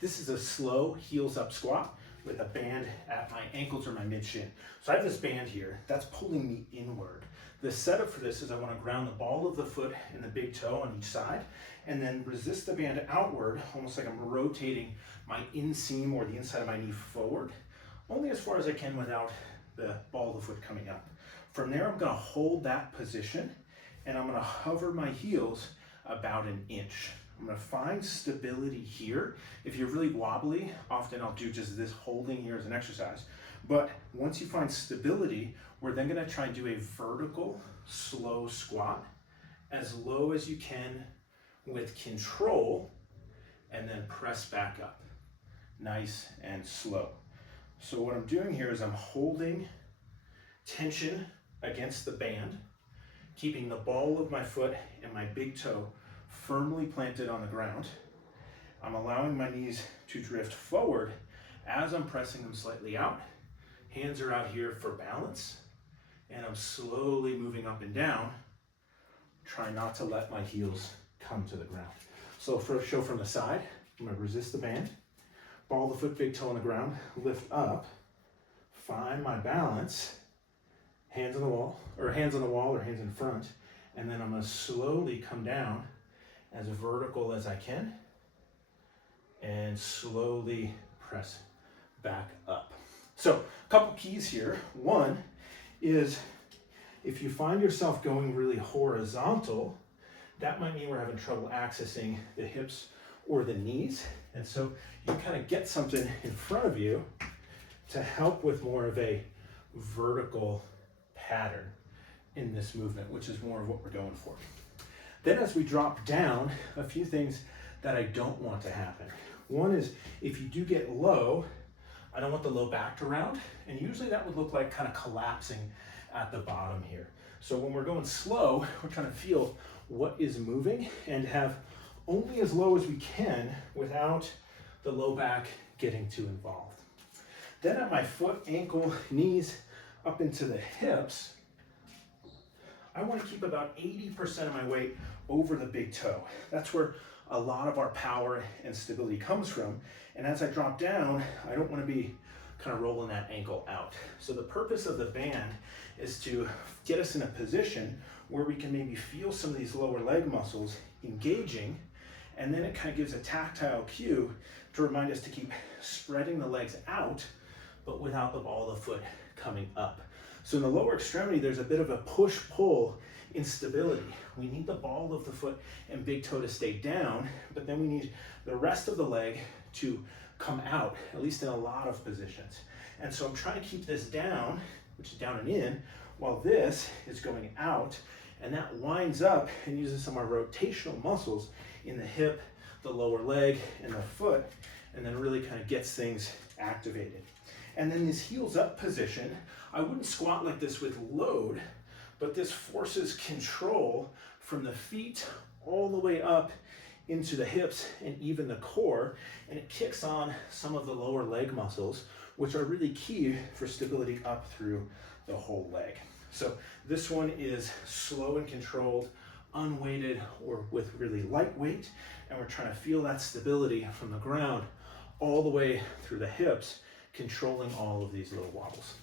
This is a slow heels up squat with a band at my ankles or my mid shin. So I have this band here that's pulling me inward. The setup for this is I want to ground the ball of the foot and the big toe on each side, and then resist the band outward, almost like I'm rotating my inseam or the inside of my knee forward, only as far as I can without the ball of the foot coming up. From there, I'm going to hold that position, and I'm going to hover my heels about an inch. I'm going to find stability here. If you're really wobbly, often I'll do just this holding here as an exercise. But once you find stability, we're then going to try and do a vertical, slow squat as low as you can with control, and then press back up. Nice and slow. So what I'm doing here is I'm holding tension against the band, keeping the ball of my foot and my big toe firmly planted on the ground. I'm allowing my knees to drift forward as I'm pressing them slightly out. Hands are out here for balance, and I'm slowly moving up and down, trying not to let my heels come to the ground. So for a show from the side, I'm going to resist the band, ball the foot, big toe on the ground, lift up, find my balance, hands on the wall or hands in front, and then I'm going to slowly come down as vertical as I can and slowly press back up. So a couple keys here. One is if you find yourself going really horizontal, that might mean we're having trouble accessing the hips or the knees. And so you kind of get something in front of you to help with more of a vertical pattern in this movement, which is more of what we're going for. Then as we drop down, a few things that I don't want to happen. One is if you do get low, I don't want the low back to round, and usually that would look like kind of collapsing at the bottom here. So when we're going slow, we're trying to feel what is moving and have only as low as we can without the low back getting too involved. Then at my foot, ankle, knees, up into the hips, I want to keep about 80% of my weight over the big toe. That's where a lot of our power and stability comes from. And as I drop down, I don't want to be kind of rolling that ankle out. So the purpose of the band is to get us in a position where we can maybe feel some of these lower leg muscles engaging, and then it kind of gives a tactile cue to remind us to keep spreading the legs out, but without the ball of the foot coming up. So in the lower extremity, there's a bit of a push-pull instability. We need the ball of the foot and big toe to stay down, but then we need the rest of the leg to come out, at least in a lot of positions. And so I'm trying to keep this down, which is down and in, while this is going out, and that winds up and uses some of our rotational muscles in the hip, the lower leg, and the foot, and then really kind of gets things activated. And then this heels up position, I wouldn't squat like this with load, but this forces control from the feet all the way up into the hips and even the core, and it kicks on some of the lower leg muscles, which are really key for stability up through the whole leg. So this one is slow and controlled, unweighted or with really light weight, and we're trying to feel that stability from the ground all the way through the hips, controlling all of these little wobbles.